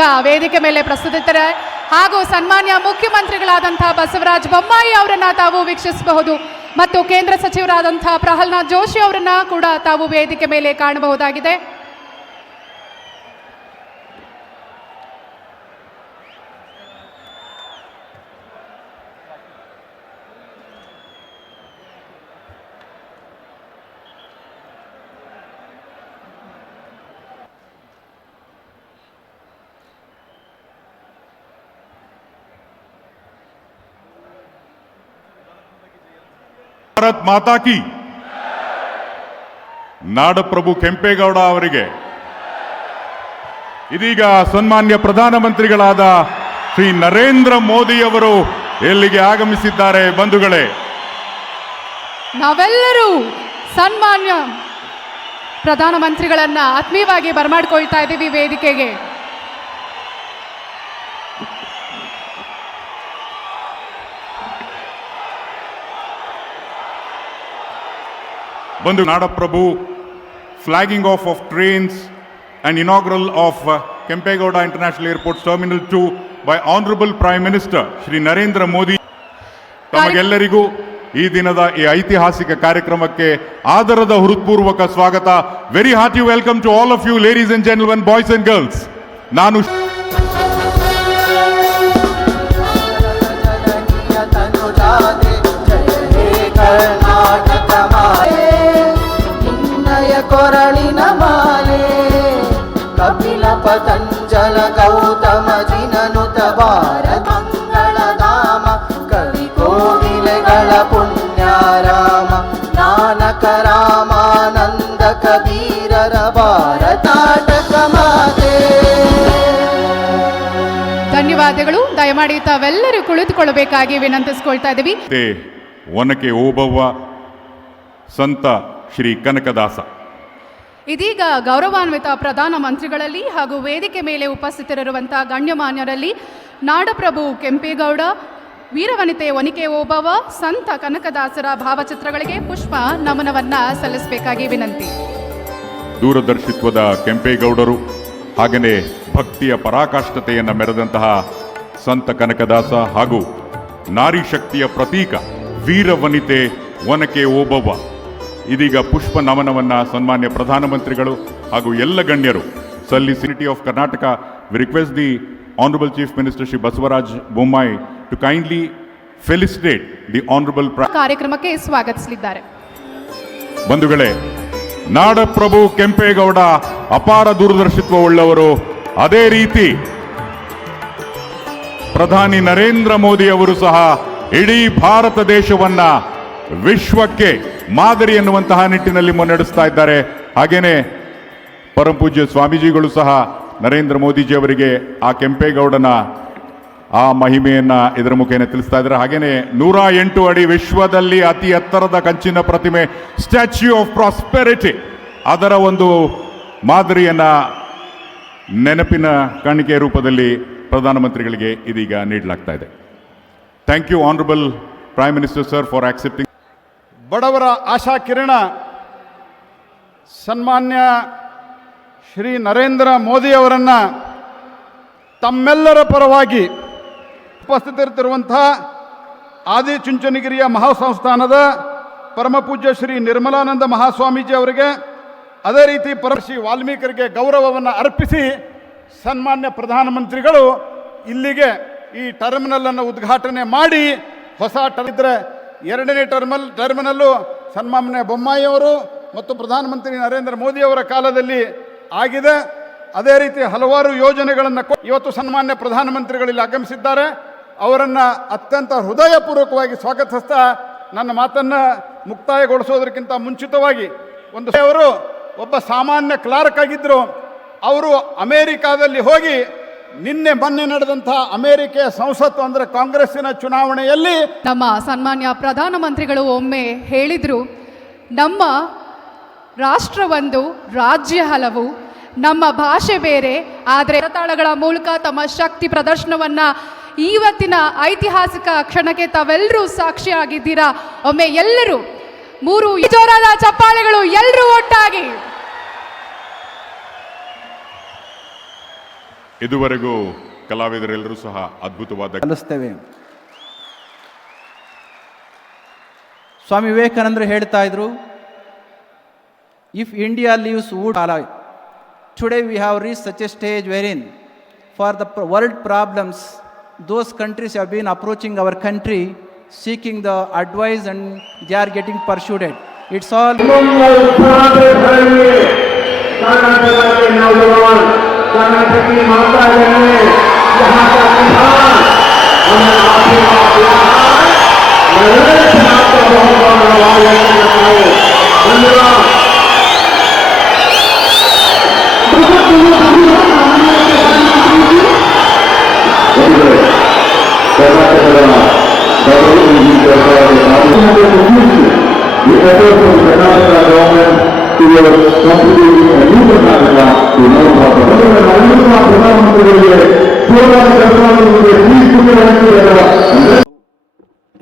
ಈಗ ವೇದಿಕೆ ಮೇಲೆ ಪ್ರಸ್ತುತರಿದ್ದಾರೆ ಹಾಗೂ ಸನ್ಮಾನ್ಯ ಮುಖ್ಯಮಂತ್ರಿಗಳಾದಂತಹ ಬಸವರಾಜ ಬೊಮ್ಮಾಯಿ ಅವರನ್ನ ತಾವು ವೀಕ್ಷಿಸಬಹುದು ಮತ್ತು ಕೇಂದ್ರ ಸಚಿವರಾದಂತಹ ಪ್ರಹ್ಲಾದ್ ಜೋಶಿ ಅವರನ್ನ ಕೂಡ ತಾವು ವೇದಿಕೆ ಮೇಲೆ ಕಾಣಬಹುದಾಗಿದೆ. ಭಾರತ್ ಮಾತಾ ಕಿ. ನಾಡಪ್ರಭು ಕೆಂಪೇಗೌಡ ಅವರಿಗೆ ಇದೀಗ ಸನ್ಮಾನ್ಯ ಪ್ರಧಾನಮಂತ್ರಿಗಳಾದ ಶ್ರೀ ನರೇಂದ್ರ ಮೋದಿ ಅವರು ಎಲ್ಲಿಗೆ ಆಗಮಿಸಿದ್ದಾರೆ. ಬಂಧುಗಳೇ, ನಾವೆಲ್ಲರೂ ಸನ್ಮಾನ್ಯ ಪ್ರಧಾನಮಂತ್ರಿಗಳನ್ನ ಆತ್ಮೀಯವಾಗಿ ಬರಮಾಡ್ಕೊಳ್ತಾ ಇದ್ದೀವಿ ವೇದಿಕೆಗೆ. ಬಂದು ನಾಡಪ್ರಭು flagging off trains and inaugural of Kempegowda International Airport's Terminal 2 by Honorable Prime Minister Shri Narendra Modi. ತಮಗೆಲ್ಲರಿಗೂ ಈ ದಿನದ ಈ ಐತಿಹಾಸಿಕ ಕಾರ್ಯಕ್ರಮಕ್ಕೆ ಆದರದ ಹೃತ್ಪೂರ್ವಕ ಸ್ವಾಗತ. Very hearty welcome to all of you ladies and gentlemen, boys and girls. ನಾನು ಕೊರಳಿನ ಮಾಲೆ ಕಪಿಲ ಪತಂಜಲ ಗೌತಮ ಜಿನನುತ ಭಾರತ ಮಂಗಳಧಾಮ ಕವಿ ಕೋಗಿಲೆಗಳ ಪುಣ್ಯಾರಾಮ ನಾನಕ ರಾಮಾನಂದ ಕಬೀರರ ಭಾರತಾಟಕ ಮಾತೆ. ಧನ್ಯವಾದಗಳು. ದಯಮಾಡಿ ತಾವೆಲ್ಲರೂ ಕುಳಿತುಕೊಳ್ಳಬೇಕಾಗಿ ವಿನಂತಿಸಿಕೊಳ್ತಾ ಇದ್ದೀವಿ. ಒನಕೆ ಓಬವ್ವ ಸಂತ ಶ್ರೀ ಕನಕದಾಸ. ಇದೀಗ ಗೌರವಾನ್ವಿತ ಪ್ರಧಾನಮಂತ್ರಿಗಳಲ್ಲಿ ಹಾಗೂ ವೇದಿಕೆ ಮೇಲೆ ಉಪಸ್ಥಿತರಿರುವಂತಹ ಗಣ್ಯಮಾನ್ಯರಲ್ಲಿ ನಾಡಪ್ರಭು ಕೆಂಪೇಗೌಡ, ವೀರವನಿತೆ ಒನಕೆ ಓಬವ್ವ, ಸಂತ ಕನಕದಾಸರ ಭಾವಚಿತ್ರಗಳಿಗೆ ಪುಷ್ಪ ನಮನವನ್ನ ಸಲ್ಲಿಸಬೇಕಾಗಿ ವಿನಂತಿ. ದೂರದರ್ಶಿತ್ವದ ಕೆಂಪೇಗೌಡರು, ಹಾಗೆಯೇ ಭಕ್ತಿಯ ಪರಾಕಾಷ್ಠತೆಯನ್ನು ಮೆರೆದಂತಹ ಸಂತ ಕನಕದಾಸ ಹಾಗೂ ನಾರಿ ಶಕ್ತಿಯ ಪ್ರತೀಕ ವೀರವನಿತೆ ಒನಕೆ ಓಬವ್ವ ಇದೀಗ ಪುಷ್ಪ ನಮನವನ್ನು ಸನ್ಮಾನ್ಯ ಪ್ರಧಾನಮಂತ್ರಿಗಳು ಹಾಗೂ ಎಲ್ಲ ಗಣ್ಯರು ಸಲ್ಲಿಸಿ. Unity of Karnataka we request the honourable chief minister Shri Basavaraj Bommai to kindly felicitate the honourable ಕಾರ್ಯಕ್ರಮಕ್ಕೆ ಸ್ವಾಗತಿಸಲಿದ್ದಾರೆ. ಬಂಧುಗಳೇ, ನಾಡಪ್ರಭು ಕೆಂಪೇಗೌಡ ಅಪಾರ ದೂರದರ್ಶಿತ್ವವುಳ್ಳವರು. ಅದೇ ರೀತಿ ಪ್ರಧಾನಿ ನರೇಂದ್ರ ಮೋದಿ ಅವರು ಸಹ ಇಡೀ ಭಾರತ ದೇಶವನ್ನ ವಿಶ್ವಕ್ಕೆ ಮಾದರಿ ಎನ್ನುವಂತಹ ನಿಟ್ಟಿನಲ್ಲಿ ಮುನ್ನಡೆಸ್ತಾ ಇದ್ದಾರೆ. ಹಾಗೇನೆ ಪರಮಪೂಜ್ಯ ಸ್ವಾಮೀಜಿಗಳು ಸಹ ನರೇಂದ್ರ ಮೋದಿಜಿ ಅವರಿಗೆ ಆ ಕೆಂಪೇಗೌಡನ ಆ ಮಹಿಮೆಯನ್ನ ಇದರ ಮುಖೇನ ತಿಳಿಸ್ತಾ ಇದ್ದಾರೆ. ಹಾಗೇನೆ 108 ಅಡಿ ವಿಶ್ವದಲ್ಲಿ ಅತಿ ಎತ್ತರದ ಕಂಚಿನ ಪ್ರತಿಮೆ ಸ್ಟ್ಯಾಚ್ಯೂ ಆಫ್ ಪ್ರಾಸ್ಪೆರಿಟಿ, ಅದರ ಒಂದು ಮಾದರಿಯನ್ನ ನೆನಪಿನ ಕಾಣಿಕೆ ರೂಪದಲ್ಲಿ ಪ್ರಧಾನಮಂತ್ರಿಗಳಿಗೆ ಇದೀಗ ನೀಡಲಾಗ್ತಾ ಇದೆ. Thank you honourable prime minister sir for accepting. ಬಡವರ ಆಶಾ ಕಿರಣ ಸನ್ಮಾನ್ಯ ಶ್ರೀ ನರೇಂದ್ರ ಮೋದಿಯವರನ್ನು ತಮ್ಮೆಲ್ಲರ ಪರವಾಗಿ ಉಪಸ್ಥಿತರಿರುವಂತಹ ಆದಿಚುಂಚನಗಿರಿಯ ಮಹಾಸಂಸ್ಥಾನದ ಪರಮಪೂಜ್ಯ ಶ್ರೀ ನಿರ್ಮಲಾನಂದ ಮಹಾಸ್ವಾಮೀಜಿ ಅವರಿಗೆ, ಅದೇ ರೀತಿ ಶ್ರೀ ವಾಲ್ಮೀಕರಿಗೆ ಗೌರವವನ್ನು ಅರ್ಪಿಸಿ ಸನ್ಮಾನ್ಯ ಪ್ರಧಾನಮಂತ್ರಿಗಳು ಇಲ್ಲಿಗೆ ಈ ಟರ್ಮಿನಲನ್ನು ಉದ್ಘಾಟನೆ ಮಾಡಿ ಹೊಸ ಇದ್ದರೆ ಎರಡನೇ ಟರ್ಮಿನಲ್ಲು ಸನ್ಮಾನ್ಯ ಬೊಮ್ಮಾಯಿಯವರು ಮತ್ತು ಪ್ರಧಾನಮಂತ್ರಿ ನರೇಂದ್ರ ಮೋದಿಯವರ ಕಾಲದಲ್ಲಿ ಆಗಿದೆ. ಅದೇ ರೀತಿ ಹಲವಾರು ಯೋಜನೆಗಳನ್ನು ಇವತ್ತು ಸನ್ಮಾನ್ಯ ಪ್ರಧಾನಮಂತ್ರಿಗಳಲ್ಲಿ ಆಗಮಿಸಿದ್ದಾರೆ. ಅವರನ್ನು ಅತ್ಯಂತ ಹೃದಯಪೂರ್ವಕವಾಗಿ ಸ್ವಾಗತಿಸ್ತಾ ನನ್ನ ಮಾತನ್ನು ಮುಕ್ತಾಯಗೊಳಿಸೋದಕ್ಕಿಂತ ಮುಂಚಿತವಾಗಿ ಅವರು ಒಬ್ಬ ಸಾಮಾನ್ಯ ಕ್ಲಾರ್ಕ್ ಆಗಿದ್ದರು. ಅವರು ಅಮೇರಿಕಾದಲ್ಲಿ ಹೋಗಿ ಮೊನ್ನೆ ನಡೆದಂತಹ ಅಮೆರಿಕೆಯ ಸಂಸತ್ತು ಅಂದರೆ ಕಾಂಗ್ರೆಸ್ಸಿನ ಚುನಾವಣೆಯಲ್ಲಿ ನಮ್ಮ ಸನ್ಮಾನ್ಯ ಪ್ರಧಾನಮಂತ್ರಿಗಳು ಒಮ್ಮೆ ಹೇಳಿದ್ರು, ನಮ್ಮ ರಾಷ್ಟ್ರ ಒಂದು, ರಾಜ್ಯ ಹಲವು, ನಮ್ಮ ಭಾಷೆ ಬೇರೆ, ಆದರೆ ತಾಳಗಳ ಮೂಲಕ ತಮ್ಮ ಶಕ್ತಿ ಪ್ರದರ್ಶನವನ್ನ ಇವತ್ತಿನ ಐತಿಹಾಸಿಕ ಕ್ಷಣಕ್ಕೆ ತಾವೆಲ್ಲರೂ ಸಾಕ್ಷಿಯಾಗಿದ್ದೀರಾ. ಒಮ್ಮೆ ಎಲ್ಲರೂ 3 ಜೋರಾದ ಚಪ್ಪಾಳೆಗಳು, ಎಲ್ಲರೂ ಒಟ್ಟಾಗಿ. ಇದುವರೆಗೂ ಕಲಾವಿದರೆಲ್ಲರೂ ಸಹ ಅದ್ಭುತವಾದ ಕಲಿಸ್ತೇವೆ. ಸ್ವಾಮಿ ವಿವೇಕಾನಂದರು ಹೇಳ್ತಾ ಇದ್ರು, if India leaves would alloy. Today we have reach such a stage wherein for the world problems those countries have been approaching our country seeking the advice and they are getting persuaded. It's all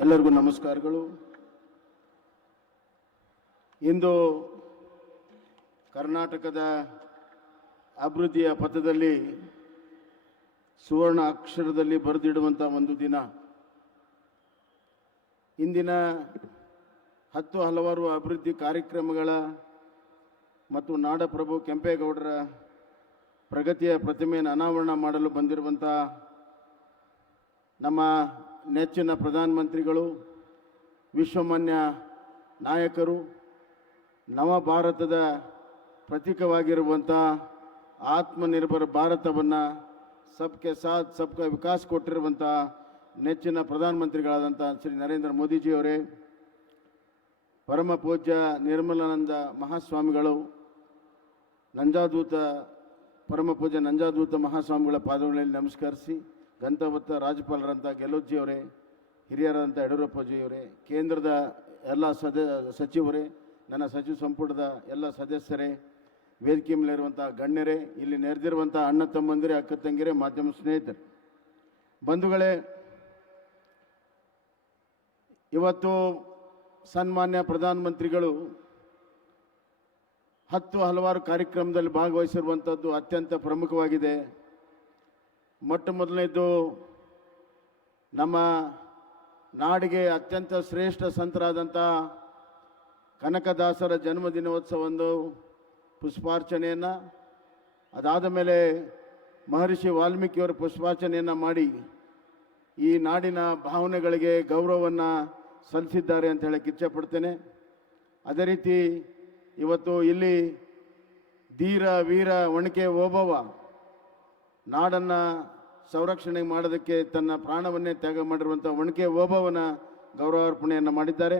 ಎಲ್ಲರಿಗೂ ನಮಸ್ಕಾರಗಳು. ಇಂದು ಕರ್ನಾಟಕದ ಅಭಿವೃದ್ಧಿಯ ಪಥದಲ್ಲಿ ಸುವರ್ಣ ಅಕ್ಷರದಲ್ಲಿ ಬರೆದಿಡುವಂಥ ಒಂದು ದಿನ. ಇಂದಿನ ಹಲವಾರು ಅಭಿವೃದ್ಧಿ ಕಾರ್ಯಕ್ರಮಗಳ ಮತ್ತು ನಾಡಪ್ರಭು ಕೆಂಪೇಗೌಡರ ಪ್ರಗತಿಯ ಪ್ರತಿಮೆಯನ್ನು ಅನಾವರಣ ಮಾಡಲು ಬಂದಿರುವಂಥ ನಮ್ಮ ನೆಚ್ಚಿನ ಪ್ರಧಾನಮಂತ್ರಿಗಳು, ವಿಶ್ವಮಾನ್ಯ ನಾಯಕರು, ನವ ಭಾರತದ ಪ್ರತೀಕವಾಗಿರುವಂಥ ಆತ್ಮನಿರ್ಭರ ಭಾರತವನ್ನು ಸಬ್ಕೆ ಸಾಥ್ ಸಬ್ಕಾ ವಿಕಾಸ್ ಕೊಟ್ಟಿರುವಂಥ ನೆಚ್ಚಿನ ಪ್ರಧಾನಮಂತ್ರಿಗಳಾದಂಥ ಶ್ರೀ ನರೇಂದ್ರ ಮೋದಿಜಿಯವರೇ, ಪರಮ ಪೂಜ್ಯ ನಿರ್ಮಲಾನಂದ ಮಹಾಸ್ವಾಮಿಗಳು, ಪರಮ ಪೂಜ್ಯ ನಂಜಾದೂತ ಮಹಾಸ್ವಾಮಿಗಳ ಪಾದಗಳಲ್ಲಿ ನಮಸ್ಕರಿಸಿ, ಗಂತವತ್ತ ರಾಜ್ಯಪಾಲರಂಥ ಗೆಹ್ಲೋಟ್ಜಿಯವರೇ, ಹಿರಿಯರಾದಂಥ ಯಡಿಯೂರಪ್ಪಜಿಯವರೇ, ಕೇಂದ್ರದ ಎಲ್ಲ ಸಚಿವರೇ, ನನ್ನ ಸಚಿವ ಸಂಪುಟದ ಎಲ್ಲ ಸದಸ್ಯರೇ, ವೇದಿಕೆ ಮೇಲಿರುವಂಥ ಗಣ್ಯರೇ, ಇಲ್ಲಿ ನೆರೆದಿರುವಂಥ ಅಣ್ಣ ತಮ್ಮಂದಿರೇ, ಅಕ್ಕ ತಂಗಿರೇ, ಮಾಧ್ಯಮ ಸ್ನೇಹಿತರೆ, ಬಂಧುಗಳೇ, ಇವತ್ತು ಸನ್ಮಾನ್ಯ ಪ್ರಧಾನಮಂತ್ರಿಗಳು ಹಲವಾರು ಕಾರ್ಯಕ್ರಮದಲ್ಲಿ ಭಾಗವಹಿಸಿರುವಂಥದ್ದು ಅತ್ಯಂತ ಪ್ರಮುಖವಾಗಿದೆ. ಮೊಟ್ಟ ಮೊದಲನೇದು, ನಮ್ಮ ನಾಡಿಗೆ ಅತ್ಯಂತ ಶ್ರೇಷ್ಠ ಸಂತರಾದಂಥ ಕನಕದಾಸರ ಜನ್ಮದಿನೋತ್ಸವವನ್ನು ಪುಷ್ಪಾರ್ಚನೆಯನ್ನು, ಅದಾದ ಮೇಲೆ ಮಹರ್ಷಿ ವಾಲ್ಮೀಕಿಯವರ ಪುಷ್ಪಾರ್ಚನೆಯನ್ನು ಮಾಡಿ ಈ ನಾಡಿನ ಭಾವನೆಗಳಿಗೆ ಗೌರವವನ್ನು ಸಲ್ಲಿಸಿದ್ದಾರೆ ಅಂತ ಹೇಳಕ್ಕೆ ಇಚ್ಛೆಪಡ್ತೇನೆ. ಅದೇ ರೀತಿ ಇವತ್ತು ಇಲ್ಲಿ ಧೀರ ವೀರ ಒಣಕೆ ಓಬವ್ವ ನಾಡನ್ನು ಸಂರಕ್ಷಣೆ ಮಾಡೋದಕ್ಕೆ ತನ್ನ ಪ್ರಾಣವನ್ನೇ ತ್ಯಾಗ ಮಾಡಿರುವಂಥ ಒಣಕೆ ಓಬವ್ವನ ಗೌರವಾರ್ಪಣೆಯನ್ನು ಮಾಡಿದ್ದಾರೆ.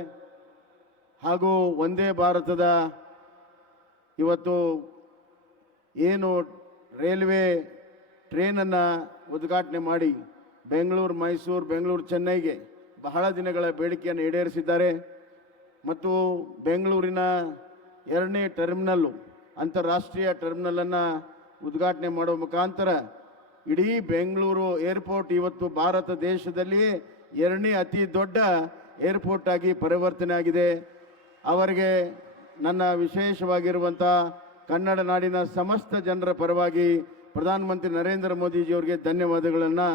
ಹಾಗೂ ಒಂದೇ ಭಾರತದ ಇವತ್ತು ಏನು ರೈಲ್ವೆ ಟ್ರೈನನ್ನು ಉದ್ಘಾಟನೆ ಮಾಡಿ ಬೆಂಗಳೂರು ಮೈಸೂರು, ಬೆಂಗಳೂರು ಚೆನ್ನೈಗೆ ಬಹಳ ದಿನಗಳ ಬೇಡಿಕೆಯನ್ನು ಈಡೇರಿಸಿದ್ದಾರೆ. ಮತ್ತು ಬೆಂಗಳೂರಿನ 2ನೇ ಟರ್ಮಿನಲ್ಲು, ಅಂತಾರಾಷ್ಟ್ರೀಯ ಟರ್ಮಿನಲನ್ನು ಉದ್ಘಾಟನೆ ಮಾಡುವ ಮುಖಾಂತರ ಇಡೀ ಬೆಂಗಳೂರು ಏರ್ಪೋರ್ಟ್ ಇವತ್ತು ಭಾರತ ದೇಶದಲ್ಲಿಯೇ 2ನೇ ಅತಿ ದೊಡ್ಡ ಏರ್ಪೋರ್ಟ್ ಆಗಿ ಪರಿವರ್ತನೆ ಆಗಿದೆ. ಅವರಿಗೆ ನನ್ನ ವಿಶೇಷವಾಗಿರುವಂಥ ಕನ್ನಡ ನಾಡಿನ ಸಮಸ್ತ ಜನರ ಪರವಾಗಿ ಪ್ರಧಾನಮಂತ್ರಿ ನರೇಂದ್ರ ಮೋದಿಜಿಯವರಿಗೆ ಧನ್ಯವಾದಗಳನ್ನು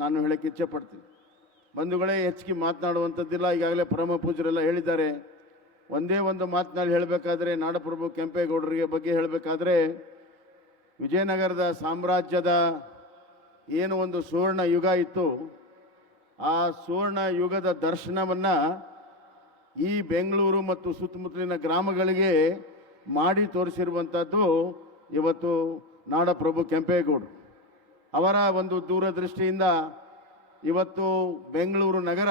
ನಾನು ಹೇಳಕ್ಕೆ ಇಚ್ಛೆಪಡ್ತೀನಿ. ಬಂಧುಗಳೇ, ಹೆಚ್ಚಿಗೆ ಮಾತನಾಡುವಂಥದ್ದಿಲ್ಲ, ಈಗಾಗಲೇ ಪರಮ ಪೂಜ್ಯರೆಲ್ಲ ಹೇಳಿದ್ದಾರೆ. ಒಂದೇ ಒಂದು ಮಾತನಾಡಿ ಹೇಳಬೇಕಾದ್ರೆ, ನಾಡಪ್ರಭು ಕೆಂಪೇಗೌಡರಿಗೆ ಬಗ್ಗೆ ಹೇಳಬೇಕಾದ್ರೆ, ವಿಜಯನಗರದ ಸಾಮ್ರಾಜ್ಯದ ಏನು ಒಂದು ಸುವರ್ಣ ಯುಗ ಇತ್ತು, ಆ ಸುವರ್ಣ ಯುಗದ ದರ್ಶನವನ್ನು ಈ ಬೆಂಗಳೂರು ಮತ್ತು ಸುತ್ತಮುತ್ತಲಿನ ಗ್ರಾಮಗಳಿಗೆ ಮಾಡಿ ತೋರಿಸಿರುವಂಥದ್ದು ಇವತ್ತು ನಾಡಪ್ರಭು ಕೆಂಪೇಗೌಡರು. ಅವರ ಒಂದು ದೂರದೃಷ್ಟಿಯಿಂದ ಇವತ್ತು ಬೆಂಗಳೂರು ನಗರ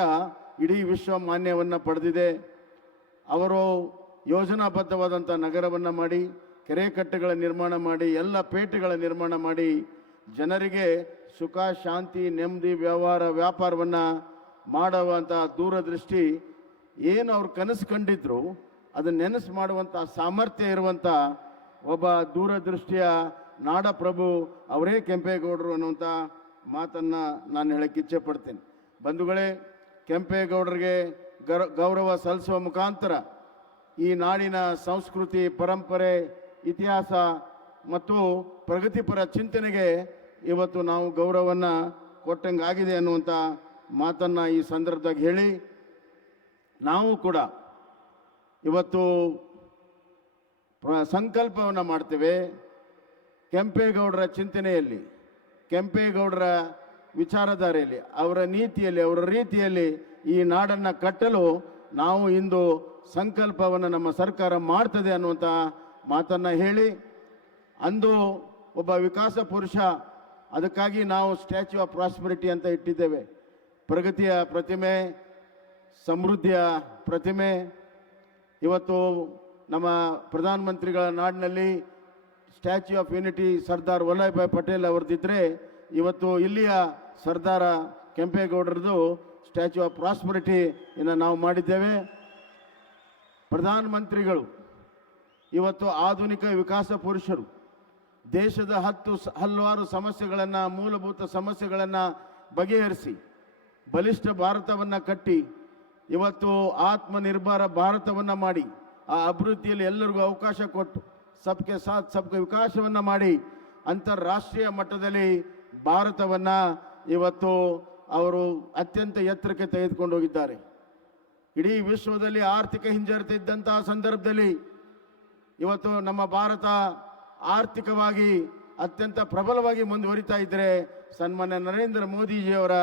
ಇಡೀ ವಿಶ್ವ ಮಾನ್ಯವನ್ನು ಪಡೆದಿದೆ. ಅವರು ಯೋಜನಾಬದ್ಧವಾದಂಥ ನಗರವನ್ನು ಮಾಡಿ, ಕೆರೆ ಕಟ್ಟೆಗಳ ನಿರ್ಮಾಣ ಮಾಡಿ, ಎಲ್ಲ ಪೇಟೆಗಳ ನಿರ್ಮಾಣ ಮಾಡಿ, ಜನರಿಗೆ ಸುಖ ಶಾಂತಿ ನೆಮ್ಮದಿ ವ್ಯಾಪಾರವನ್ನು ಮಾಡುವಂಥ ದೂರದೃಷ್ಟಿ ಏನು ಅವ್ರು ಕನಸು ಕಂಡಿದ್ರು ಅದನ್ನು ನೆನಸು ಮಾಡುವಂಥ ಸಾಮರ್ಥ್ಯ ಇರುವಂಥ ಒಬ್ಬ ದೂರದೃಷ್ಟಿಯ ನಾಡಪ್ರಭು ಅವರೇ ಕೆಂಪೇಗೌಡರು ಅನ್ನುವಂಥ ಮಾತನ್ನು ನಾನು ಹೇಳಕ್ಕೆ ಇಚ್ಛೆ ಪಡ್ತೀನಿ. ಬಂಧುಗಳೇ, ಕೆಂಪೇಗೌಡರಿಗೆ ಗೌರವ ಸಲ್ಲಿಸುವ ಮುಖಾಂತರ ಈ ನಾಡಿನ ಸಂಸ್ಕೃತಿ, ಪರಂಪರೆ, ಇತಿಹಾಸ ಮತ್ತು ಪ್ರಗತಿಪರ ಚಿಂತನೆಗೆ ಇವತ್ತು ನಾವು ಗೌರವವನ್ನು ಕೊಟ್ಟಂಗಾಗಿದೆ ಅನ್ನುವಂಥ ಮಾತನ್ನು ಈ ಸಂದರ್ಭದಾಗ ಹೇಳಿ, ನಾವು ಕೂಡ ಇವತ್ತು ಸಂಕಲ್ಪವನ್ನು ಮಾಡ್ತೇವೆ. ಕೆಂಪೇಗೌಡರ ಚಿಂತನೆಯಲ್ಲಿ, ಕೆಂಪೇಗೌಡರ ವಿಚಾರಧಾರೆಯಲ್ಲಿ, ಅವರ ನೀತಿಯಲ್ಲಿ, ಅವರ ರೀತಿಯಲ್ಲಿ ಈ ನಾಡನ್ನು ಕಟ್ಟಲು ನಾವು ಇಂದು ಸಂಕಲ್ಪವನ್ನು ನಮ್ಮ ಸರ್ಕಾರ ಮಾಡ್ತದೆ ಅನ್ನುವಂಥ ಮಾತನ್ನು ಹೇಳಿ, ಅಂದು ಒಬ್ಬ ವಿಕಾಸ ಪುರುಷ, ಅದಕ್ಕಾಗಿ ನಾವು ಸ್ಟ್ಯಾಚ್ಯೂ ಆಫ್ ಪ್ರಾಸ್ಪರಿಟಿ ಅಂತ ಇಟ್ಟಿದ್ದೇವೆ. ಪ್ರಗತಿಯ ಪ್ರತಿಮೆ, ಸಮೃದ್ಧಿಯ ಪ್ರತಿಮೆ. ಇವತ್ತು ನಮ್ಮ ಪ್ರಧಾನಮಂತ್ರಿಗಳ ನಾಡಿನಲ್ಲಿ statue of unity Sardar Vallabhbhai Patel ಅವರದಿದ್ದರೆ, ಇವತ್ತು ಇಲ್ಲಿಯ ಸರ್ದಾರ ಕೆಂಪೇಗೌಡರದು ಸ್ಟ್ಯಾಚ್ಯೂ ಆಫ್ ಪ್ರಾಸ್ಪರಿಟಿಯನ್ನು ನಾವು ಮಾಡಿದ್ದೇವೆ. ಪ್ರಧಾನಮಂತ್ರಿಗಳು ಇವತ್ತು ಆಧುನಿಕ ವಿಕಾಸ ಪುರುಷರು. ದೇಶದ ಹಲವಾರು ಸಮಸ್ಯೆಗಳನ್ನು, ಮೂಲಭೂತ ಸಮಸ್ಯೆಗಳನ್ನು ಬಗೆಹರಿಸಿ ಬಲಿಷ್ಠ ಭಾರತವನ್ನು ಕಟ್ಟಿ, ಇವತ್ತು ಆತ್ಮನಿರ್ಭರ ಭಾರತವನ್ನು ಮಾಡಿ, ಆ ಅಭಿವೃದ್ಧಿಯಲ್ಲಿ ಎಲ್ಲರಿಗೂ ಅವಕಾಶ ಕೊಟ್ಟು ಸಬ್ಕೆ ಸಾಥ್ ಸಬ್ಕೆ ವಿಕಾಸವನ್ನು ಮಾಡಿ ಅಂತಾರಾಷ್ಟ್ರೀಯ ಮಟ್ಟದಲ್ಲಿ ಭಾರತವನ್ನು ಇವತ್ತು ಅವರು ಅತ್ಯಂತ ಎತ್ತರಕ್ಕೆ ತೆಗೆದುಕೊಂಡು ಹೋಗಿದ್ದಾರೆ. ಇಡೀ ವಿಶ್ವದಲ್ಲಿ ಆರ್ಥಿಕ ಹಿಂಜರಿತ ಇದ್ದಂತಹ ಸಂದರ್ಭದಲ್ಲಿ ಇವತ್ತು ನಮ್ಮ ಭಾರತ ಆರ್ಥಿಕವಾಗಿ ಅತ್ಯಂತ ಪ್ರಬಲವಾಗಿ ಮುಂದುವರಿತಾ ಇದ್ದರೆ ಸನ್ಮಾನ್ಯ ನರೇಂದ್ರ ಮೋದಿಜಿಯವರ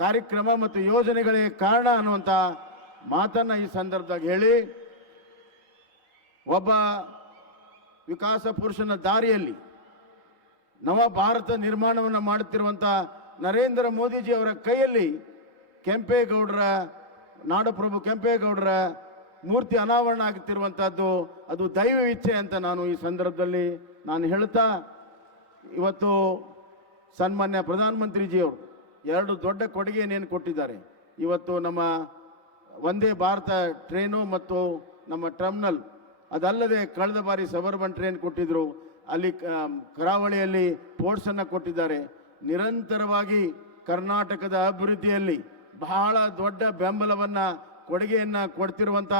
ಕಾರ್ಯಕ್ರಮ ಮತ್ತು ಯೋಜನೆಗಳೇ ಕಾರಣ ಅನ್ನುವಂಥ ಮಾತನ್ನು ಈ ಸಂದರ್ಭದಾಗ ಹೇಳಿ, ಒಬ್ಬ ವಿಕಾಸ ಪುರುಷನ ದಾರಿಯಲ್ಲಿ ನವ ಭಾರತ ನಿರ್ಮಾಣವನ್ನು ಮಾಡುತ್ತಿರುವಂಥ ನರೇಂದ್ರ ಮೋದಿಜಿಯವರ ಕೈಯಲ್ಲಿ ಕೆಂಪೇಗೌಡರ, ನಾಡಪ್ರಭು ಕೆಂಪೇಗೌಡರ ಮೂರ್ತಿ ಅನಾವರಣ ಆಗುತ್ತಿರುವಂಥದ್ದು ಅದು ದೈವ ಇಚ್ಛೆ ಅಂತ ನಾನು ಈ ಸಂದರ್ಭದಲ್ಲಿ ನಾನು ಹೇಳ್ತಾ, ಇವತ್ತು ಸನ್ಮಾನ್ಯ ಪ್ರಧಾನಮಂತ್ರಿಜಿಯವರು ಎರಡು ದೊಡ್ಡ ಕೊಡುಗೆಯನ್ನೇನು ಕೊಟ್ಟಿದ್ದಾರೆ. ಇವತ್ತು ನಮ್ಮ ವಂದೇ ಭಾರತ ಟ್ರೈನು ಮತ್ತು ನಮ್ಮ ಟರ್ಮಿನಲ್, ಅದಲ್ಲದೆ ಕಳೆದ ಬಾರಿ ಸಬರ್ಬನ್ ಟ್ರೈನ್ ಕೊಟ್ಟಿದ್ದರು, ಅಲ್ಲಿ ಕರಾವಳಿಯಲ್ಲಿ ಪೋರ್ಟ್ಸನ್ನು ಕೊಟ್ಟಿದ್ದಾರೆ. ನಿರಂತರವಾಗಿ ಕರ್ನಾಟಕದ ಅಭಿವೃದ್ಧಿಯಲ್ಲಿ ಬಹಳ ದೊಡ್ಡ ಬೆಂಬಲವನ್ನು, ಕೊಡುಗೆಯನ್ನು ಕೊಡ್ತಿರುವಂಥ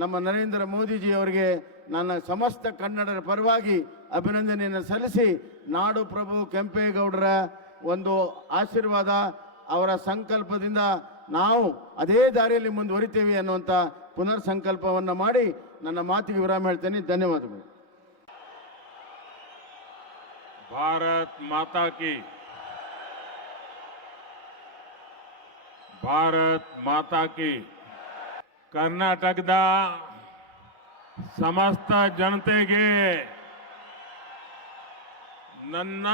ನಮ್ಮ ನರೇಂದ್ರ ಮೋದಿಜಿಯವರಿಗೆ ನನ್ನ ಸಮಸ್ತ ಕನ್ನಡರ ಪರವಾಗಿ ಅಭಿನಂದನೆಯನ್ನು ಸಲ್ಲಿಸಿ, ನಾಡು ಪ್ರಭು ಕೆಂಪೇಗೌಡರ ಒಂದು ಆಶೀರ್ವಾದ, ಅವರ ಸಂಕಲ್ಪದಿಂದ ನಾವು ಅದೇ ದಾರಿಯಲ್ಲಿ ಮುಂದುವರಿತೇವೆ ಅನ್ನುವಂಥ ಪುನರ್ ಸಂಕಲ್ಪವನ್ನು ಮಾಡಿ ನನ್ನ ಮಾತಿಗೆ ವಿರಾಮ ಹೇಳ್ತೇನೆ. ಧನ್ಯವಾದಗಳು. भारत माता की, भारत माता की. ಕರ್ನಾಟಕದ ಸಮಸ್ತ ಜನತೆಗೆ ನನ್ನ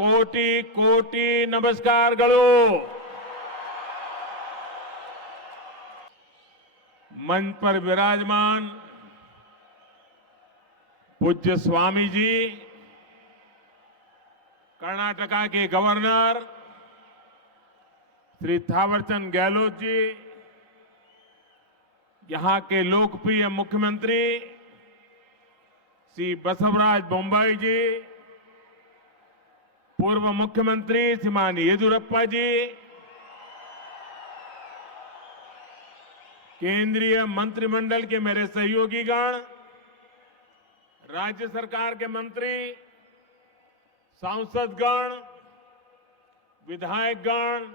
ಕೋಟಿ ಕೋಟಿ ನಮಸ್ಕಾರಗಳು. मंच पर विराजमान पूज्य स्वामी जी, कर्नाटका के गवर्नर श्री थावरचंद गहलोत जी, यहां के लोकप्रिय मुख्यमंत्री श्री बसवराज बोम्मई जी, पूर्व मुख्यमंत्री श्रीमान येदियुरप्पा जी, केंद्रीय मंत्रिमंडल के मेरे सहयोगीगण, राज्य सरकार के मंत्री, सांसदगण, विधायकगण,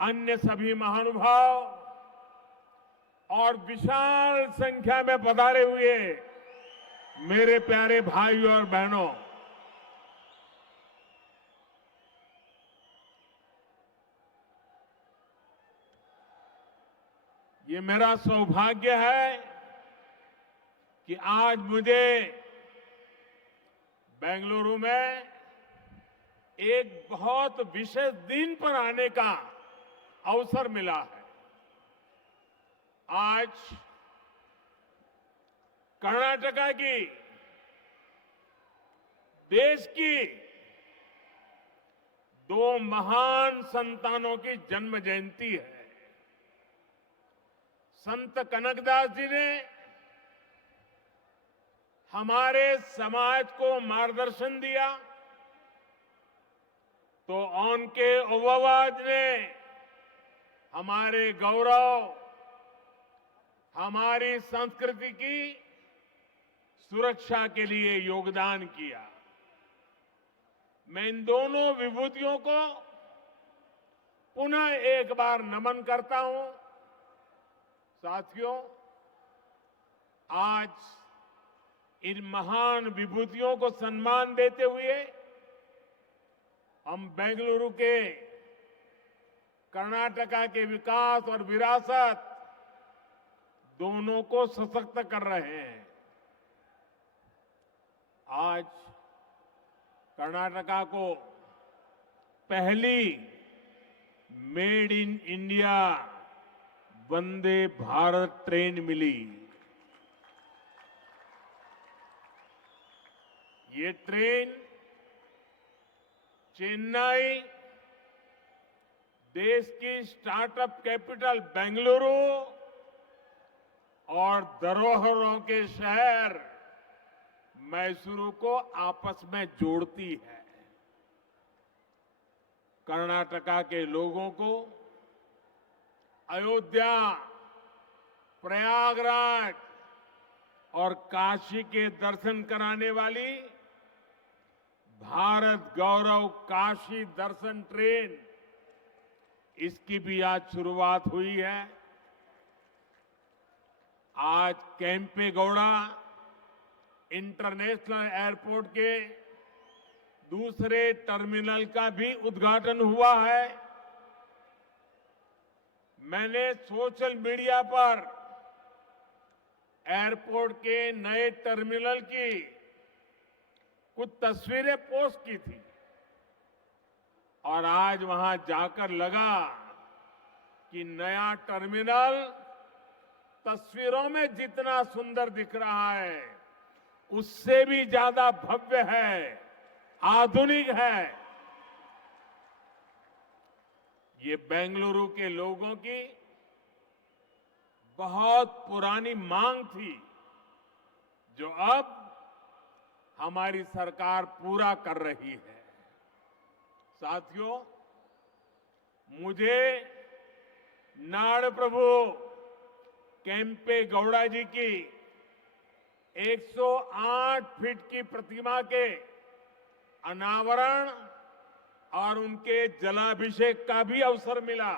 अन्य सभी महानुभाव और विशाल संख्या में पधारे हुए मेरे प्यारे भाइयों और बहनों, ये मेरा सौभाग्य है कि आज मुझे बेंगलुरु में एक बहुत विशेष दिन पर आने का अवसर मिला है. आज कर्नाटका की, देश की दो महान संतानों की जन्म जयंती है. संत कनकदास जी ने हमारे समाज को मार्गदर्शन दिया, तो उनके ओवावाद ने हमारे गौरव, हमारी संस्कृति की सुरक्षा के लिए योगदान किया. मैं इन दोनों विभूतियों को पुनः एक बार नमन करता हूं। साथियों, आज इन महान विभूतियों को सम्मान देते हुए हम बेंगलुरु के कर्नाटका के विकास और विरासत दोनों को सशक्त कर रहे हैं। आज कर्नाटका को पहली made in India Vande Bharat train मिली। ये ट्रेन चेन्नई, देश की स्टार्टअप कैपिटल बेंगलुरु और धरोहरों के शहर मैसूरू को आपस में जोड़ती है। कर्नाटका के लोगों को अयोध्या, प्रयागराज और काशी के दर्शन कराने वाली भारत गौरव काशी दर्शन ट्रेन, इसकी भी आज शुरुआत हुई है। आज केम्पेगौड़ा इंटरनेशनल एयरपोर्ट के दूसरे टर्मिनल का भी उद्घाटन हुआ है। मैंने सोशल मीडिया पर एयरपोर्ट के नए टर्मिनल की कुछ तस्वीरें पोस्ट की थी और आज वहां जाकर लगा कि नया टर्मिनल तस्वीरों में जितना सुंदर दिख रहा है उससे भी ज्यादा भव्य है, आधुनिक है। ये बेंगलुरु के लोगों की बहुत पुरानी मांग थी जो अब हमारी सरकार पूरा कर रही है। साथियों, मुझे नाड़ प्रभु केम्पे गौड़ा जी की 108 फीट की प्रतिमा के अनावरण और उनके जलाभिषेक का भी अवसर मिला।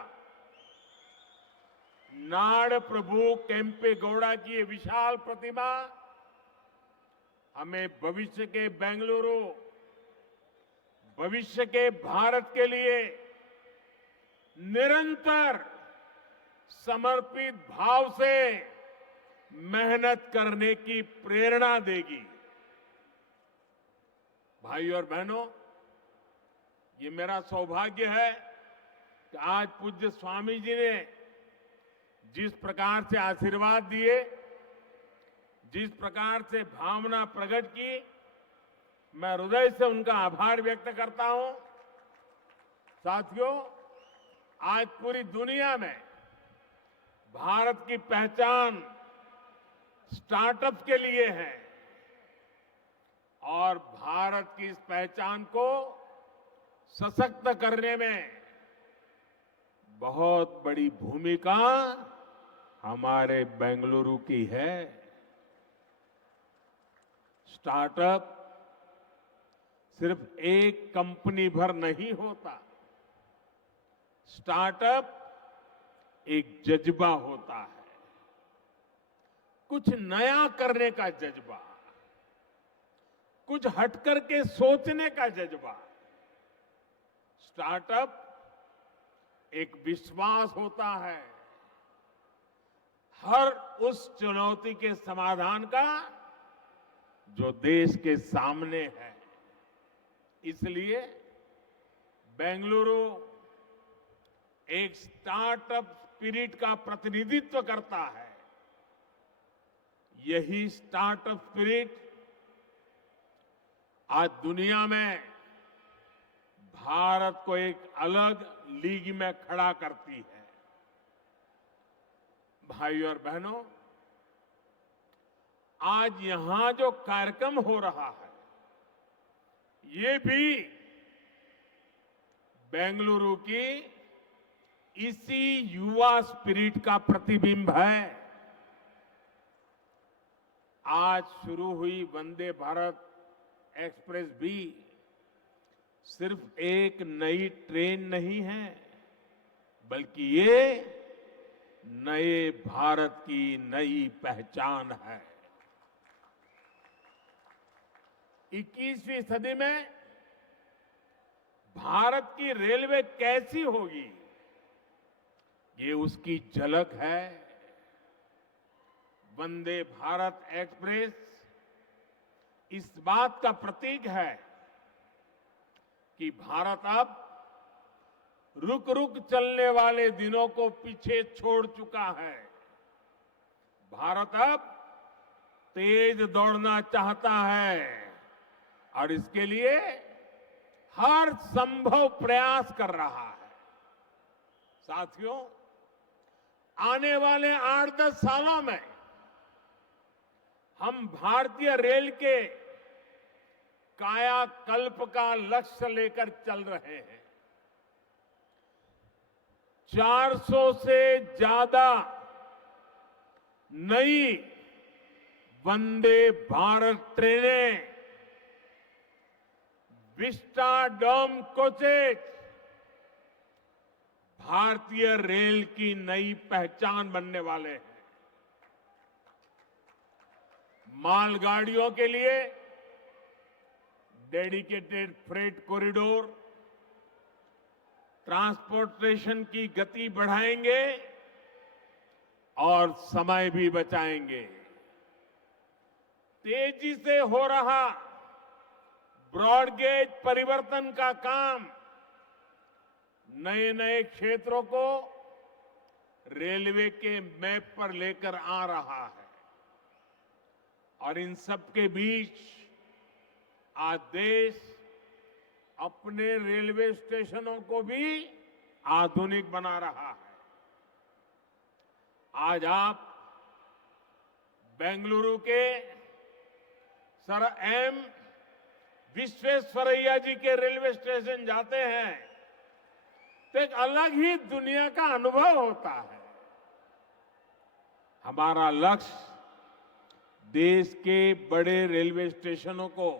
नाड़ प्रभु केम्पे गौड़ा की ये विशाल प्रतिमा हमें भविष्य के बेंगलुरु, भविष्य के भारत के लिए निरंतर समर्पित भाव से मेहनत करने की प्रेरणा देगी। भाई और बहनों, ये मेरा सौभाग्य है कि आज पूज्य स्वामी जी ने जिस प्रकार से आशीर्वाद दिए, जिस प्रकार से भावना प्रकट की, मैं हृदय से उनका आभार व्यक्त करता हूं। साथियों, आज पूरी दुनिया में भारत की पहचान स्टार्टअप के लिए है और भारत की इस पहचान को सशक्त करने में बहुत बड़ी भूमिका हमारे बेंगलुरु की है। स्टार्टअप सिर्फ एक कंपनी भर नहीं होता। स्टार्टअप एक जज्बा होता है, कुछ नया करने का जज्बा, कुछ हटकर के सोचने का जज्बा। स्टार्टअप एक विश्वास होता है हर उस चुनौती के समाधान का जो देश के सामने है। इसलिए बेंगलुरु एक स्टार्टअप स्पिरिट का प्रतिनिधित्व करता है। यही स्टार्टअप स्पिरिट आज दुनिया में भारत को एक अलग लीग में खड़ा करती है। भाई और बहनों, आज यहां जो कार्यक्रम हो रहा है ये भी बेंगलुरु की इसी युवा स्पिरिट का प्रतिबिंब है। आज शुरू हुई वंदे भारत एक्सप्रेस भी सिर्फ एक नई ट्रेन नहीं है, बल्कि ये नए भारत की नई पहचान है। 21वीं सदी में भारत की रेलवे कैसी होगी, ये उसकी झलक है। वंदे भारत एक्सप्रेस इस बात का प्रतीक है कि भारत अब रुक रुक चलने वाले दिनों को पीछे छोड़ चुका है। भारत अब तेज दौड़ना चाहता है और इसके लिए हर संभव प्रयास कर रहा है। साथियों, आने वाले 8-10 सालों में हम भारतीय रेल के कायाकल्प का लक्ष्य लेकर चल रहे हैं। 400 से ज्यादा नई वंदे भारत ट्रेनें, विस्टाडोम कोचेज भारतीय रेल की नई पहचान बनने वाले हैं। मालगाड़ियों के लिए डेडिकेटेड फ्रेट कॉरिडोर, ट्रांसपोर्टेशन की गति बढ़ाएंगे और समय भी बचाएंगे। तेजी से हो रहा ब्रॉडगेज परिवर्तन का काम नए नए क्षेत्रों को रेलवे के मैप पर लेकर आ रहा है और इन सब के बीच आज देश अपने रेलवे स्टेशनों को भी आधुनिक बना रहा है। आज आप बेंगलुरु के सर एम विश्वेश्वरैया जी के रेलवे स्टेशन जाते हैं तो एक अलग ही दुनिया का अनुभव होता है। हमारा लक्ष्य देश के बड़े रेलवे स्टेशनों को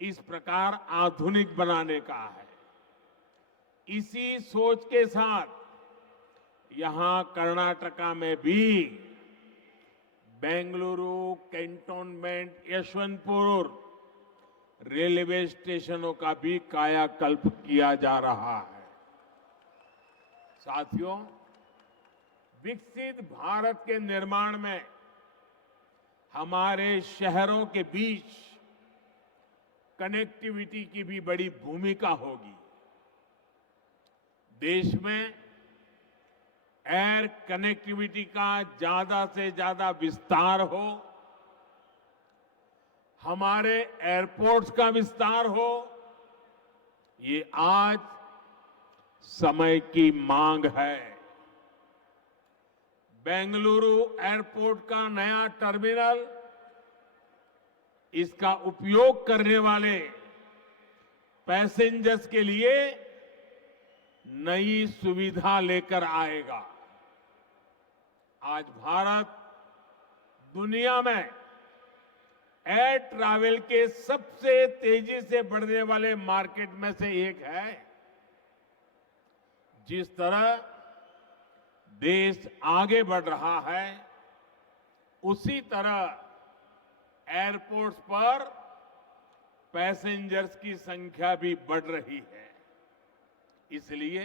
इस प्रकार आधुनिक बनाने का है। इसी सोच के साथ यहां कर्नाटका में भी बेंगलुरु कैंटोनमेंट यशवंतपुर रेलवे स्टेशनों का भी कायाकल्प किया जा रहा है। साथियों, विकसित भारत के निर्माण में हमारे शहरों के बीच कनेक्टिविटी की भी बड़ी भूमिका होगी। देश में एयर कनेक्टिविटी का ज्यादा से ज्यादा विस्तार हो, हमारे एयरपोर्ट्स का विस्तार हो, ये आज समय की मांग है। बेंगलुरु एयरपोर्ट का नया टर्मिनल इसका उपयोग करने वाले पैसेंजर्स के लिए नई सुविधा लेकर आएगा। आज भारत दुनिया में एयर ट्रैवल के सबसे तेजी से बढ़ने वाले मार्केट में से एक है। जिस तरह देश आगे बढ़ रहा है, उसी तरह एयरपोर्ट्स पर पैसेंजर्स की संख्या भी बढ़ रही है। इसलिए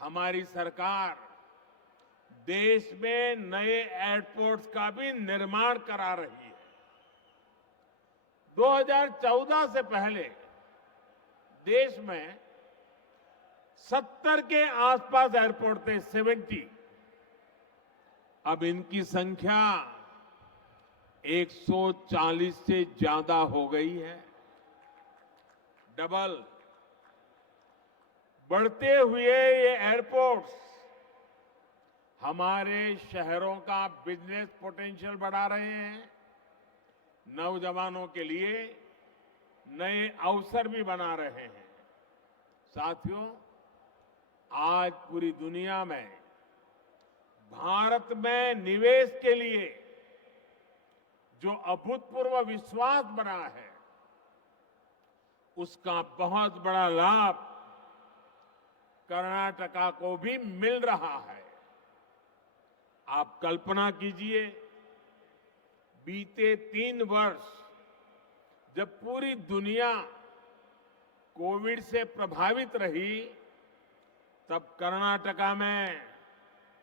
हमारी सरकार देश में नए एयरपोर्ट्स का भी निर्माण करा रही है। 2014 से पहले देश में 70 के आसपास एयरपोर्ट थे, 70। अब इनकी संख्या 140 से ज्यादा हो गई है, डबल। बढ़ते हुए ये एयरपोर्ट्स हमारे शहरों का बिजनेस पोटेंशियल बढ़ा रहे हैं, नौजवानों के लिए नए अवसर भी बना रहे हैं। साथियों, आज पूरी दुनिया में भारत में निवेश के लिए जो अभूतपूर्व विश्वास बना है, उसका बहुत बड़ा लाभ कर्नाटका को भी मिल रहा है। आप कल्पना कीजिए, बीते 3 वर्ष जब पूरी दुनिया कोविड से प्रभावित रही, तब कर्नाटका में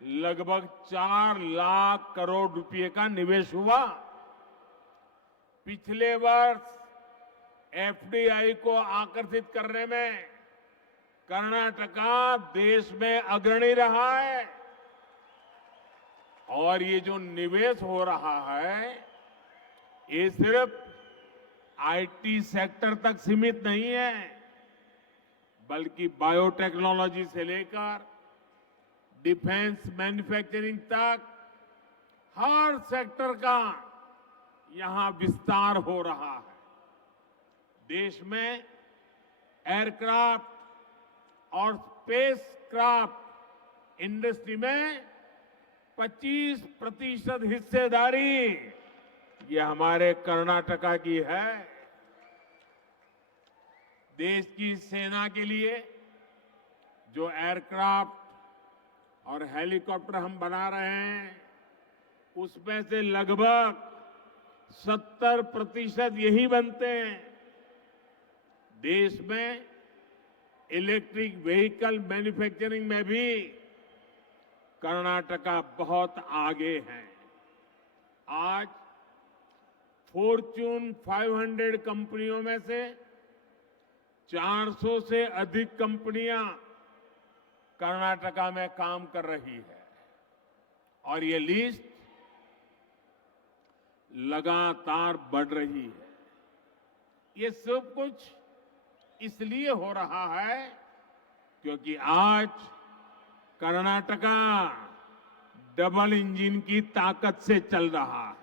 लगभग 4 लाख करोड़ रुपए का निवेश हुआ। पिछले वर्ष एफडीआई को आकर्षित करने में कर्नाटका देश में अग्रणी रहा है। और ये जो निवेश हो रहा है, ये सिर्फ आईटी सेक्टर तक सीमित नहीं है, बल्कि बायोटेक्नोलॉजी से लेकर डिफेंस मैन्युफैक्चरिंग तक हर सेक्टर का यहां विस्तार हो रहा है। देश में एयरक्राफ्ट और स्पेस क्राफ्ट इंडस्ट्री में 25% हिस्सेदारी ये हमारे कर्नाटका की है। देश की सेना के लिए जो एयरक्राफ्ट और हेलीकॉप्टर हम बना रहे हैं, उसमें से लगभग 70% यही बनते हैं। देश में इलेक्ट्रिक व्हीकल मैन्युफैक्चरिंग में भी कर्नाटका बहुत आगे है। आज फॉर्च्यून 500 कंपनियों में से 400 से अधिक कंपनियां कर्नाटका में काम कर रही है, और ये लिस्ट लगातार बढ़ रही है। ये सब कुछ इसलिए हो रहा है क्योंकि आज कर्नाटका डबल इंजन की ताकत से चल रहा है।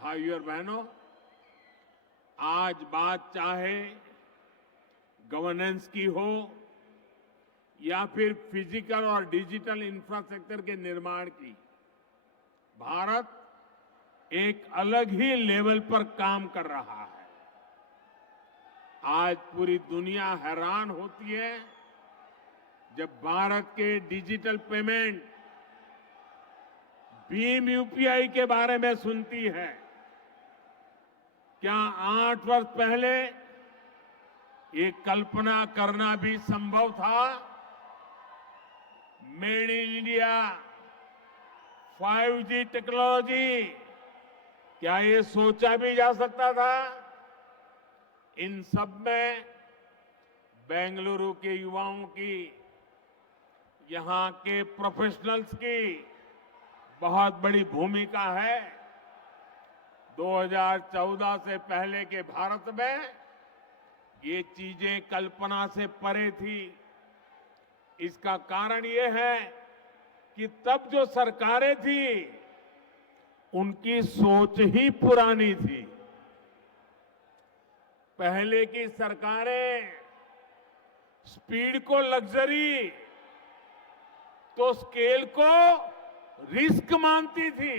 भाइयों और बहनों, आज बात चाहे गवर्नेंस की हो या फिर फिजिकल और डिजिटल इंफ्रास्ट्रक्चर के निर्माण की, भारत एक अलग ही लेवल पर काम कर रहा है। आज पूरी दुनिया हैरान होती है जब भारत के डिजिटल पेमेंट भीम यूपीआई के बारे में सुनती है। क्या 8 वर्ष पहले ये कल्पना करना भी संभव था? Made in India, 5G technology, क्या ये सोचा भी जा सकता था? इन सब में बेंगलुरु के युवाओं की, यहां के प्रोफेशनल्स की बहुत बड़ी भूमिका है। 2014 से पहले के भारत में ये चीजें कल्पना से परे थी। इसका कारण ये है कि तब जो सरकारें थी उनकी सोच ही पुरानी थी। पहले की सरकारें स्पीड को लग्जरी तो स्केल को रिस्क मानती थी।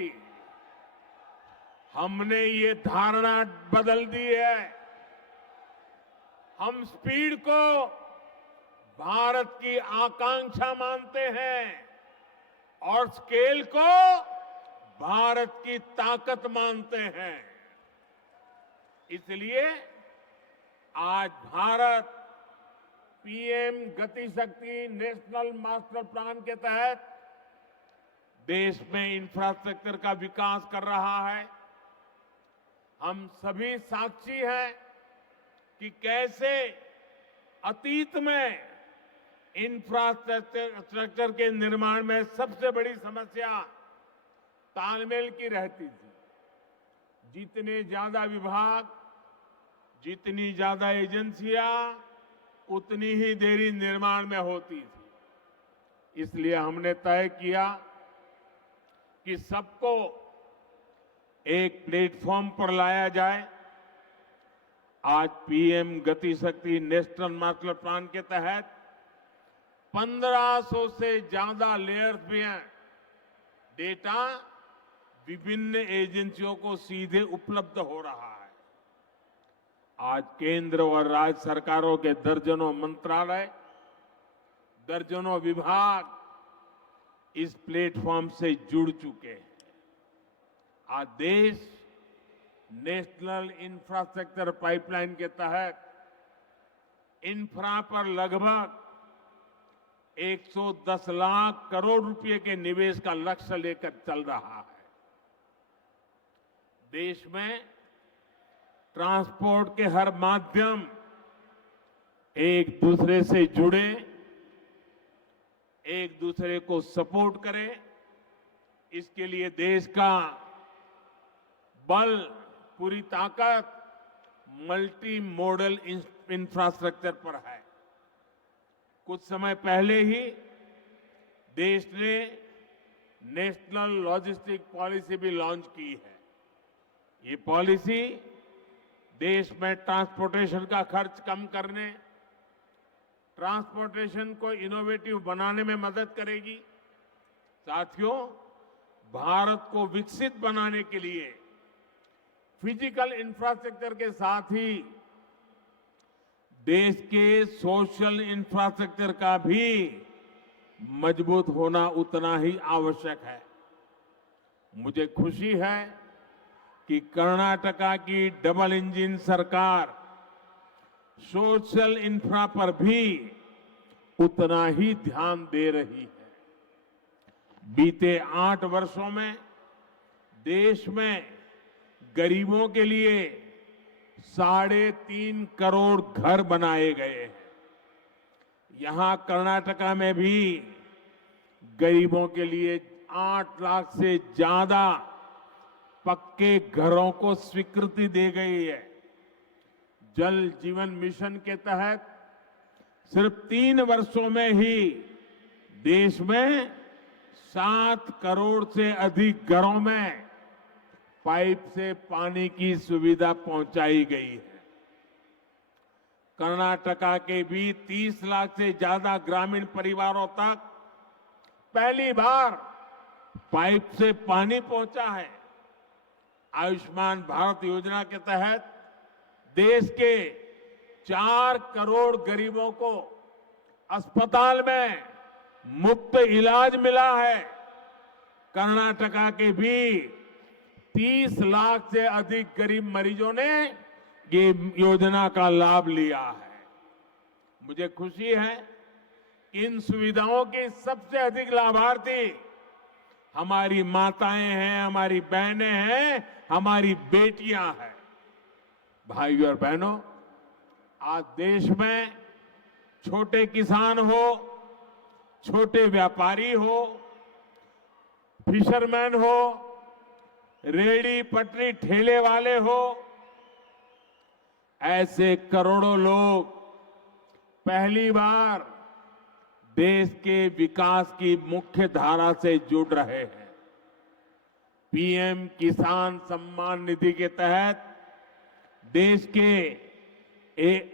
हमने ये धारणा बदल दी है। हम स्पीड को भारत की आकांक्षा मानते हैं और स्केल को भारत की ताकत मानते हैं। इसलिए आज भारत पीएम गति शक्ति नेशनल मास्टर प्लान के तहत देश में इंफ्रास्ट्रक्चर का विकास कर रहा है। हम सभी साक्षी हैं कि कैसे अतीत में इंफ्रास्ट्रक्चर के निर्माण में सबसे बड़ी समस्या तालमेल की रहती थी। जितने ज्यादा विभाग, जितनी ज्यादा एजेंसियां, उतनी ही देरी निर्माण में होती थी। इसलिए हमने तय किया कि सबको एक प्लेटफॉर्म पर लाया जाए। आज पीएम गति शक्ति नेशनल मास्टर प्लान के तहत 1500 से ज्यादा लेयर्स भी हैं। डेटा विभिन्न एजेंसियों को सीधे उपलब्ध हो रहा है। आज केंद्र और राज्य सरकारों के दर्जनों मंत्रालय, दर्जनों विभाग इस प्लेटफॉर्म से जुड़ चुके हैं। आज देश नेशनल इंफ्रास्ट्रक्चर पाइपलाइन के तहत इंफ्रा पर लगभग 110 लाख करोड़ रुपए के निवेश का लक्ष्य लेकर चल रहा है। देश में ट्रांसपोर्ट के हर माध्यम एक दूसरे से जुड़े, एक दूसरे को सपोर्ट करें, इसके लिए देश का बल, पूरी ताकत मल्टी मॉडल इंफ्रास्ट्रक्चर पर है। कुछ समय पहले ही देश ने नेशनल लॉजिस्टिक पॉलिसी भी लॉन्च की है। ये पॉलिसी देश में ट्रांसपोर्टेशन का खर्च कम करने, ट्रांसपोर्टेशन को इनोवेटिव बनाने में मदद करेगी। साथियों, भारत को विकसित बनाने के लिए फिजिकल इंफ्रास्ट्रक्चर के साथ ही देश के सोशल इंफ्रास्ट्रक्चर का भी मजबूत होना उतना ही आवश्यक है। मुझे खुशी है कि कर्नाटका की डबल इंजन सरकार सोशल इंफ्रा पर भी उतना ही ध्यान दे रही है। बीते 8 वर्षों में देश में गरीबों के लिए 3.5 करोड़ घर बनाए गए हैं। यहां कर्नाटका में भी गरीबों के लिए 8 लाख से ज्यादा पक्के घरों को स्वीकृति दी गई है। जल जीवन मिशन के तहत सिर्फ 3 वर्षों में ही देश में 7 करोड़ से अधिक घरों में पाइप से पानी की सुविधा पहुंचाई गई है। कर्नाटका के भी 30 लाख से ज्यादा ग्रामीण परिवारों तक पहली बार पाइप से पानी पहुंचा है। आयुष्मान भारत योजना के तहत देश के 4 करोड़ गरीबों को अस्पताल में मुफ्त इलाज मिला है। कर्नाटका के भी 30 लाख से अधिक गरीब मरीजों ने ये योजना का लाभ लिया है। मुझे खुशी है कि इन सुविधाओं के सबसे अधिक लाभार्थी हमारी माताएं हैं, हमारी बहनें हैं, हमारी बेटियां हैं। भाइयों और बहनों, आज देश में छोटे किसान हो, छोटे व्यापारी हो, फिशरमैन हो, रेहड़ी पटरी ठेले वाले हो, ऐसे करोड़ों लोग पहली बार देश के विकास की मुख्य धारा से जुड़ रहे हैं। पीएम किसान सम्मान निधि के तहत देश के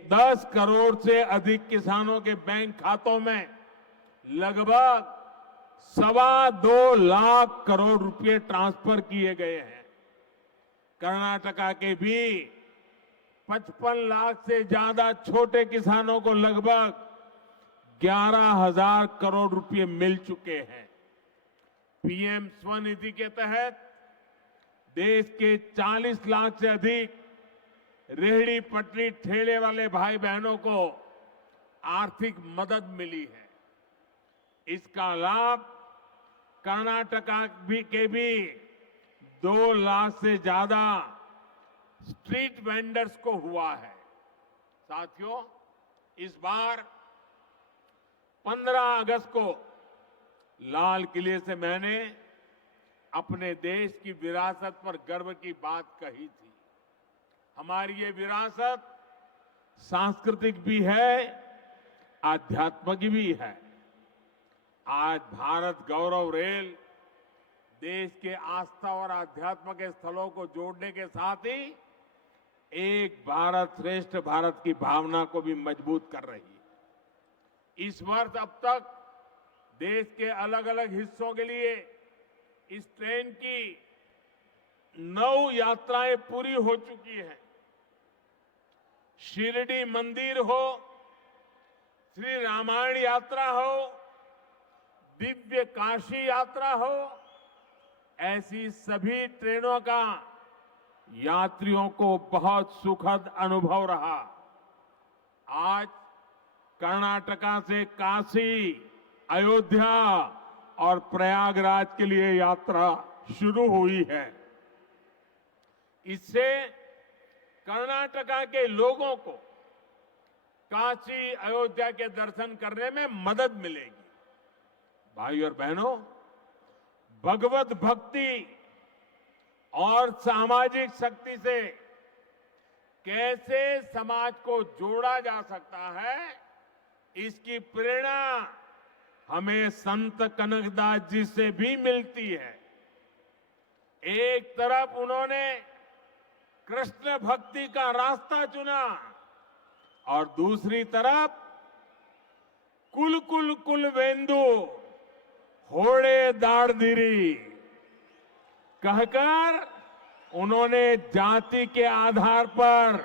10 करोड़ से अधिक किसानों के बैंक खातों में लगभग 2.25 लाख करोड़ रुपए ट्रांसफर किए गए हैं। कर्नाटका के भी 55 लाख से ज्यादा छोटे किसानों को लगभग 11,000 करोड़ रुपए मिल चुके हैं। पीएम स्वनिधि के तहत देश के 40 लाख से अधिक रेहड़ी पटरी ठेले वाले भाई बहनों को आर्थिक मदद मिली है। इसका लाभ कर्नाटका के भी 2 लाख से ज्यादा स्ट्रीट वेंडर्स को हुआ है। साथियों, इस बार 15 अगस्त को लाल किले से मैंने अपने देश की विरासत पर गर्व की बात कही थी। हमारी ये विरासत सांस्कृतिक भी है, आध्यात्मिक भी है। आज भारत गौरव रेल देश के आस्था और आध्यात्म के स्थलों को जोड़ने के साथ ही एक भारत श्रेष्ठ भारत की भावना को भी मजबूत कर रही है। इस वर्ष अब तक देश के अलग अलग हिस्सों के लिए इस ट्रेन की 9 यात्राएं पूरी हो चुकी हैं। शिरडी मंदिर हो, श्री रामायण यात्रा हो, दिव्य काशी यात्रा हो, ऐसी सभी ट्रेनों का यात्रियों को बहुत सुखद अनुभव रहा। आज कर्नाटका से काशी, अयोध्या और प्रयागराज के लिए यात्रा शुरू हुई है। इससे कर्नाटका के लोगों को काशी, अयोध्या के दर्शन करने में मदद मिलेगी। भाई और बहनों, भगवत भक्ति और सामाजिक शक्ति से कैसे समाज को जोड़ा जा सकता है, इसकी प्रेरणा हमें संत कनकदास जी से भी मिलती है। एक तरफ उन्होंने कृष्ण भक्ति का रास्ता चुना और दूसरी तरफ कुल कुल कुल वेंदु होड़े दाड़दिरी कहकर उन्होंने जाति के आधार पर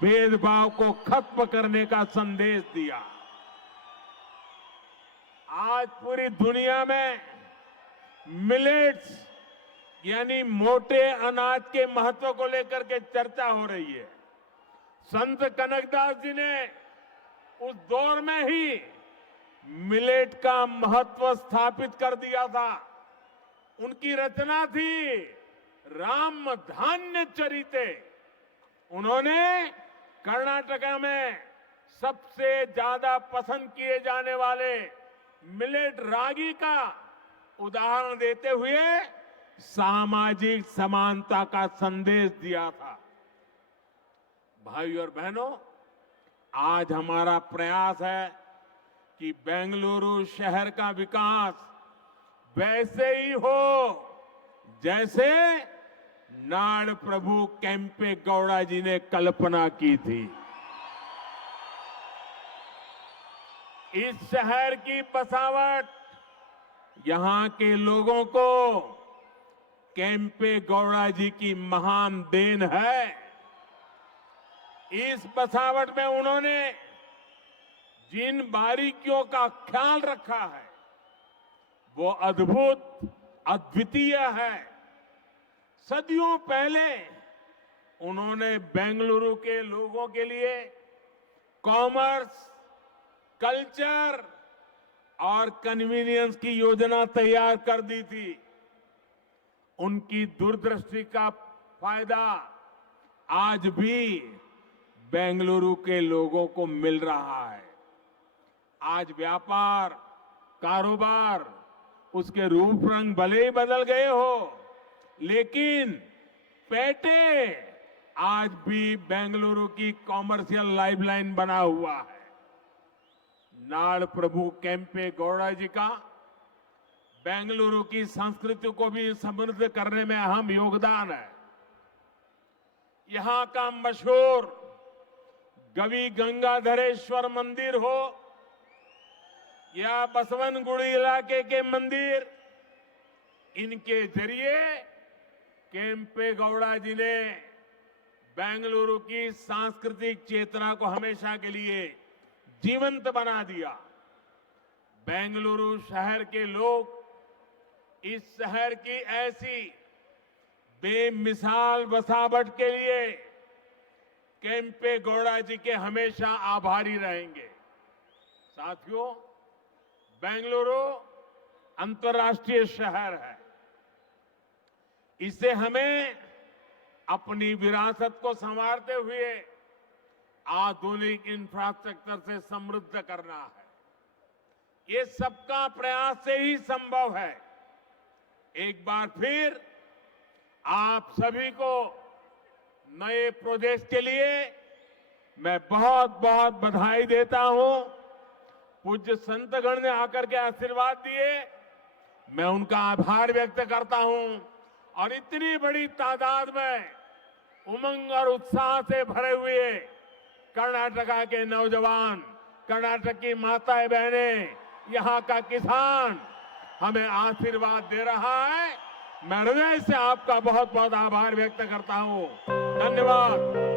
भेदभाव को खत्म करने का संदेश दिया। आज पूरी दुनिया में मिलेट्स यानी मोटे अनाज के महत्व को लेकर के चर्चा हो रही है। संत कनकदास जी ने उस दौर में ही मिलेट का महत्व स्थापित कर दिया था। उनकी रचना थी राम धान्य चरिते। उन्होंने कर्नाटका में सबसे ज्यादा पसंद किए जाने वाले मिलेट रागी का उदाहरण देते हुए सामाजिक समानता का संदेश दिया था। भाई और बहनों, आज हमारा प्रयास है कि बेंगलुरु शहर का विकास वैसे ही हो जैसे नाड़ प्रभु केम्पे गौड़ा जी ने कल्पना की थी। इस शहर की बसावट यहां के लोगों को केम्पे गौड़ा जी की महान देन है। इस बसावट में उन्होंने जिन बारीकियों का ख्याल रखा है वो अद्भुत, अद्वितीय है। सदियों पहले उन्होंने बेंगलुरु के लोगों के लिए कॉमर्स, कल्चर और कन्वीनियंस की योजना तैयार कर दी थी। उनकी दूरदृष्टि का फायदा आज भी बेंगलुरु के लोगों को मिल रहा है। आज व्यापार, कारोबार, उसके रूप रंग भले ही बदल गए हो, लेकिन पेटे आज भी बेंगलुरु की कॉमर्शियल लाइफलाइन बना हुआ है। नाड़ प्रभु केम्पे गौड़ा जी का बेंगलुरु की संस्कृति को भी समृद्ध करने में अहम योगदान है। यहां का मशहूर गवि गंगाधरेश्वर मंदिर हो या बसवनगुड़ी इलाके के मंदिर, इनके जरिए केम्पे गौड़ा जी ने बेंगलुरु की सांस्कृतिक चेतना को हमेशा के लिए जीवंत बना दिया। बेंगलुरु शहर के लोग इस शहर की ऐसी बेमिसाल बसावट के लिए केम्पे गौड़ा जी के हमेशा आभारी रहेंगे। साथियों, बेंगलुरु अंतर्राष्ट्रीय शहर है। इसे हमें अपनी विरासत को संवारते हुए आधुनिक इंफ्रास्ट्रक्चर से समृद्ध करना है। ये सबका प्रयास से ही संभव है। एक बार फिर आप सभी को नए प्रोजेक्ट के लिए मैं बहुत बहुत बधाई देता हूं। पूज्य संतगण ने आकर के आशीर्वाद दिए, मैं उनका आभार व्यक्त करता हूं। और इतनी बड़ी तादाद में उमंग और उत्साह से भरे हुए कर्नाटका के नौजवान, कर्नाटक की माताएं बहनें, यहाँ का किसान हमें आशीर्वाद दे रहा है। मैं हृदय से आपका बहुत बहुत आभार व्यक्त करता हूं। धन्यवाद।